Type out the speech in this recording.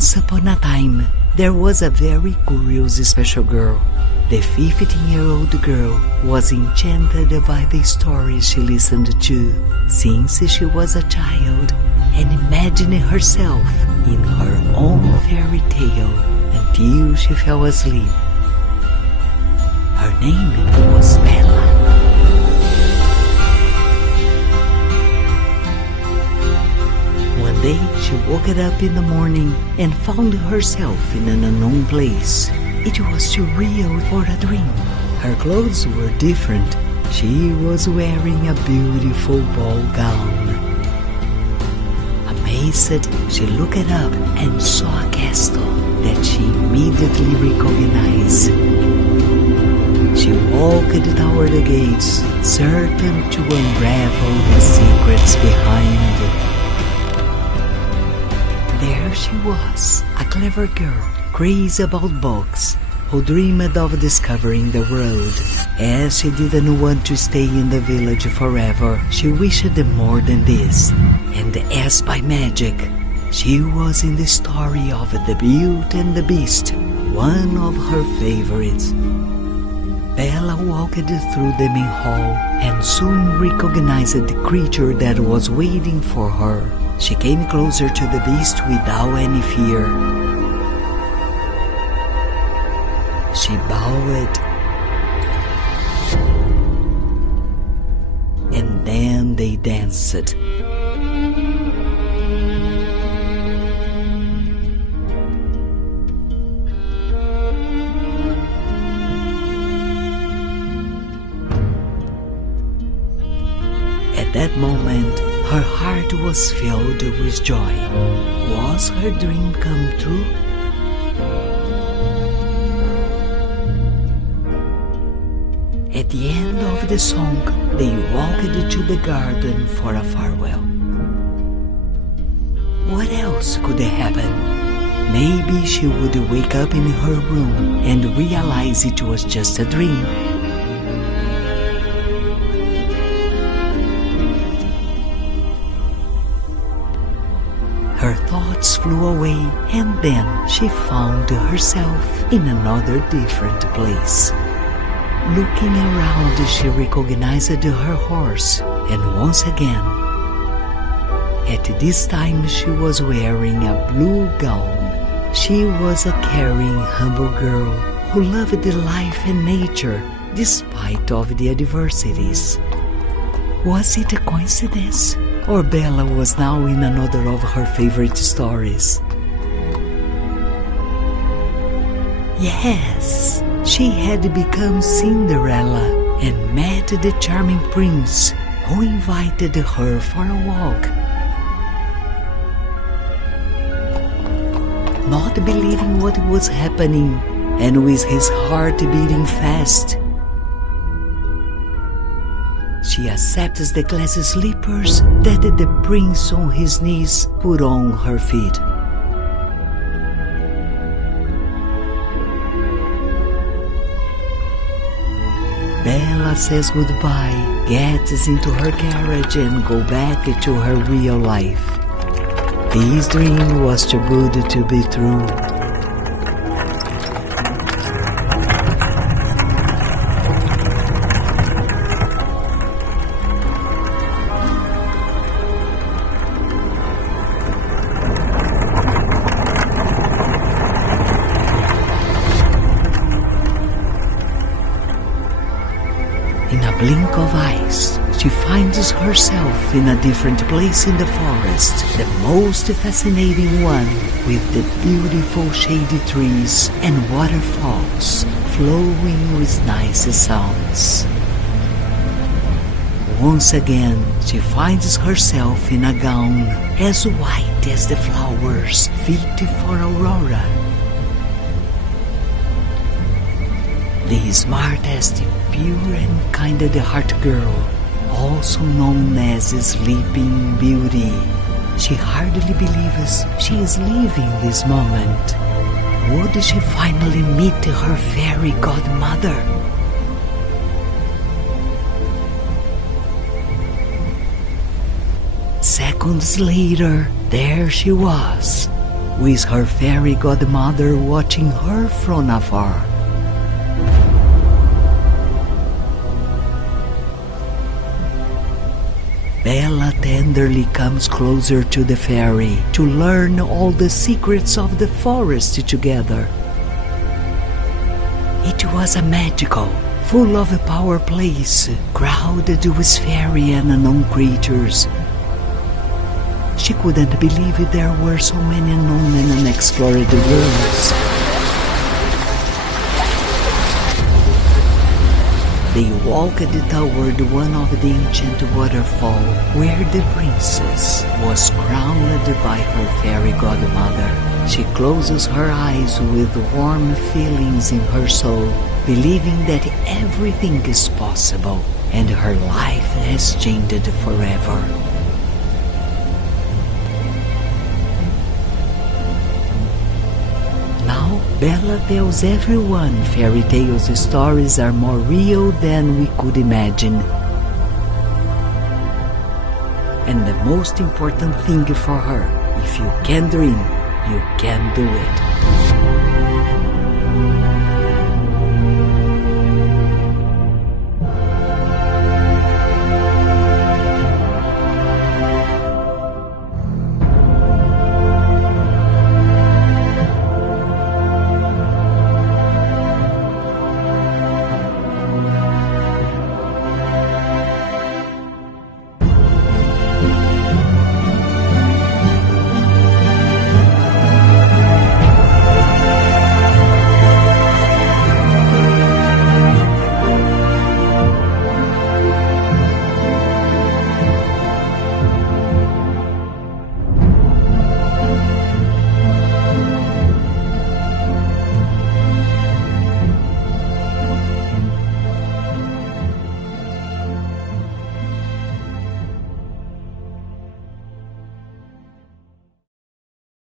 Once upon a time, there was a very curious special girl. The 15-year-old girl was enchanted by the stories she listened to since she was a child and imagined herself in her own fairy tale until she fell asleep. Her name was Bella. One day she woke up in the morning and found herself in an unknown place. It was too real for a dream. Her clothes were different. She was wearing a beautiful ball gown. Amazed, she looked up and saw a castle that she immediately recognized. She walked toward the gates, certain to unravel the secrets behind. There she was, a clever girl, crazy about books, who dreamed of discovering the world. As she didn't want to stay in the village forever, she wished more than this. And as by magic, she was in the story of The Beauty and the Beast, one of her favorites. Bella walked through the main hall and soon recognized the creature that was waiting for her. She came closer to the beast without any fear. She bowed, and then they danced. At that moment, her heart was filled with joy. Was her dream come true? At the end of the song, they walked to the garden for a farewell. What else could happen? Maybe she would wake up in her room and realize it was just a dream. Her thoughts flew away, and then she found herself in another different place. Looking around, she recognized her horse, and once again, at this time she was wearing a blue gown. She was a caring, humble girl who loved life and nature despite of the adversities. Was it a coincidence? Or Bella was now in another of her favorite stories? Yes, she had become Cinderella and met the charming prince who invited her for a walk. Not believing what was happening and with his heart beating fast, she accepts the glass slippers that the prince on his knees put on her feet. Bella says goodbye, gets into her carriage and go back to her real life. This dream was too good to be true. In a blink of eyes, she finds herself in a different place in the forest, the most fascinating one, with the beautiful shady trees and waterfalls flowing with nice sounds. Once again, she finds herself in a gown as white as the flowers fit for Aurora. The smartest, pure and kind-hearted girl, also known as Sleeping Beauty. She hardly believes she is living this moment. Would she finally meet her fairy godmother? Seconds later, there she was, with her fairy godmother watching her from afar. Bella tenderly comes closer to the fairy to learn all the secrets of the forest together. It was a magical, full of power place, crowded with fairy and unknown creatures. She couldn't believe there were so many unknown and unexplored worlds. They walked toward one of the ancient waterfall, where the princess was crowned by her fairy godmother. She closes her eyes with warm feelings in her soul, believing that everything is possible and her life has changed forever. Now, Bella tells everyone fairy tales stories are more real than we could imagine. And the most important thing for her, if you can dream, you can do it.